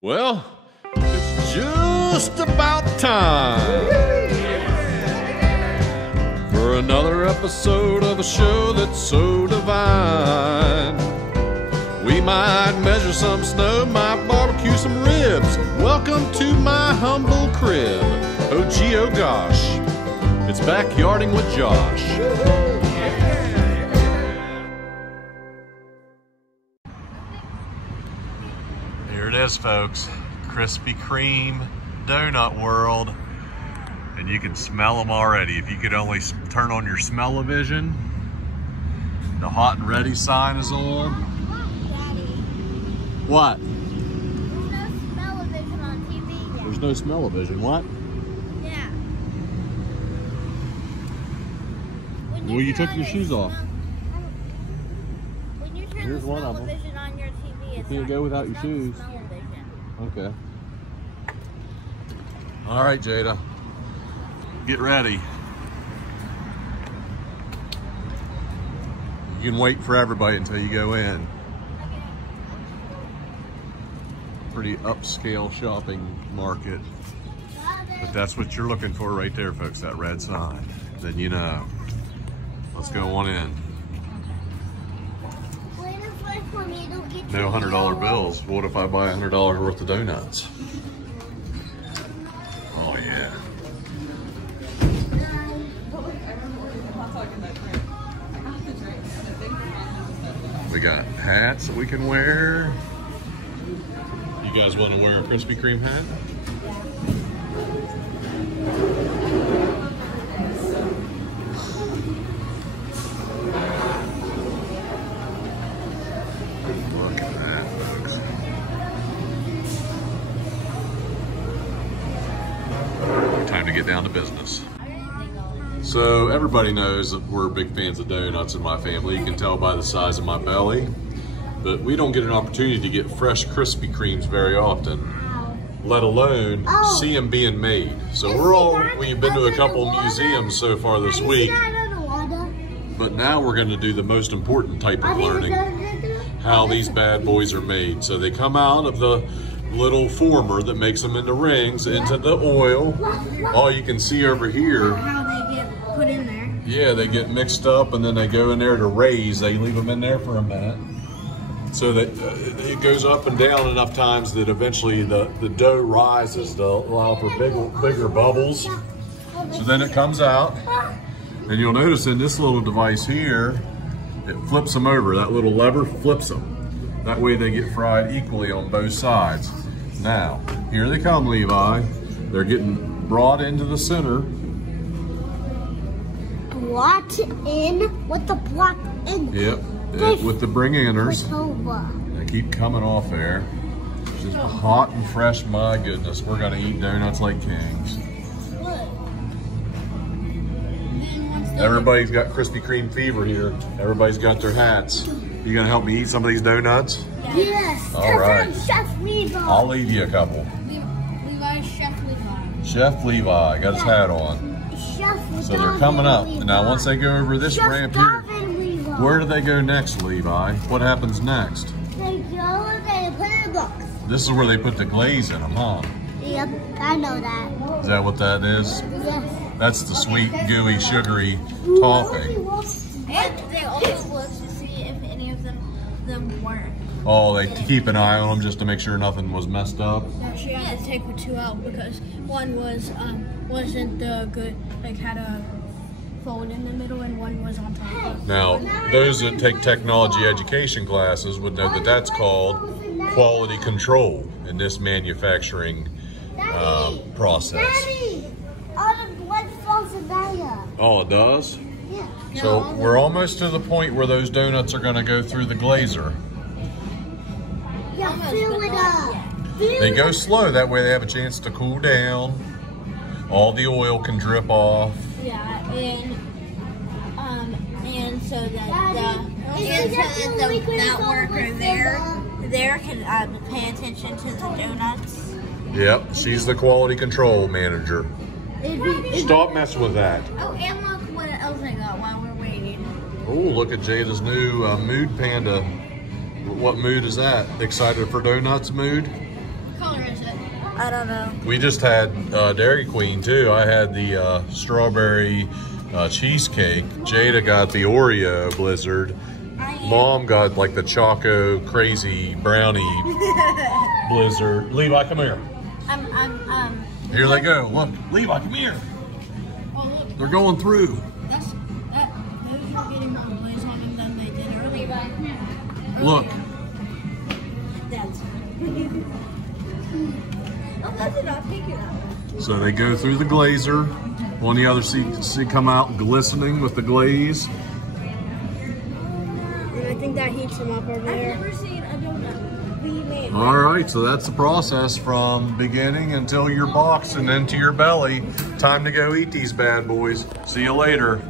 Well, it's just about time for another episode of a show that's so divine. We might measure some snow, might barbecue some ribs. Welcome to my humble crib. Oh gee, oh gosh, it's backyarding with Josh. Here it is, folks. Krispy Kreme donut world. And you can smell them already. If you could only turn on your smell-o-vision. The hot and ready sign is on. Daddy. What? There's no smell-o-vision on TV yet. There's no smell-o-vision. What? Yeah. Well, you took your shoes off. When you turn Here's the one of them. smell-o-vision on your TV, it's can't go without your not shoes. smell-o-vision. Okay. All right, Jada. Get ready. You can wait for everybody until you go in. Pretty upscale shopping market. But that's what you're looking for right there, folks, that red sign. Then you know. Let's go on in. No $100 bills. What if I buy $100 worth of donuts? Oh yeah. We got hats that we can wear. You guys want to wear a Krispy Kreme hat? Look at that, folks. Time to get down to business. So everybody knows that we're big fans of donuts in my family. You can tell by the size of my belly. But we don't get an opportunity to get fresh Krispy Kremes very often, let alone see them being made. So we've been to a couple of museums so far this week. But now we're going to do the most important type of learning, how these bad boys are made. So they come out of the little former that makes them into rings, into the oil. All you can see over here, How they get put in there. yeah, they get mixed up and then they go in there to raise. They leave them in there for a minute so that it goes up and down enough times that eventually the dough rises to allow for bigger bubbles. So then it comes out, and you'll notice in this little device here, it flips them over. That little lever flips them. That way they get fried equally on both sides. Now, here they come, Levi. They're getting brought into the center. Brought in? What the brought in? Yep, with the bring-inners. Over. They keep coming off there. Just hot and fresh, my goodness. We're gonna eat donuts like kings. Everybody's got Krispy Kreme fever here. Everybody's got their hats. You gonna help me eat some of these donuts? Yes. All right. Chef Levi. I'll leave you a couple. Levi's Chef Levi. Chef Levi got his hat on. Chef So they're coming up. Now once they go over this Chef ramp here, Levi. where do they go next, Levi? What happens next? They go and they put it in a box. This is where they put the glaze in them, huh? Yep, I know that. Is that what that is? Yes. That's the sweet, gooey, sugary topping. And they also look to see if any of them weren't. Oh, they keep an eye on them just to make sure nothing was messed up. She had to take the two out because one was wasn't good, like had a fold in the middle, and one was on top. Now, those that take technology education classes would know that that's called quality control in this manufacturing process. Daddy, all the blood falls in there. Oh, it does? Yeah. So we're almost to the point where those donuts are going to go through the glazer. Yeah, fill it up. They go slow, that way they have a chance to cool down. All the oil can drip off. Yeah, and so that that worker there can pay attention to the donuts. Yep, she's the quality control manager. Stop messing with that. Oh, and look what else I got while we're waiting. Oh, look at Jada's new Mood Panda. What mood is that? Excited for donuts mood? Color I don't know. We just had Dairy Queen too. I had the strawberry cheesecake. Jada got the Oreo Blizzard. Mom got like the Choco Crazy Brownie Blizzard. Levi, come here. Here they go. Look, Levi, come here. Oh, look. They're going through. Those are getting more glaze on them than they did earlier. Look. That's. Oh, that's enough. Take it out. So they go through the glazer. On the other seat come out glistening with the glaze. And I think that heats them up over there. I've never seen a donut be made. All right, so that's the process from beginning until you're boxed and into your belly. Time to go eat these bad boys. See you later.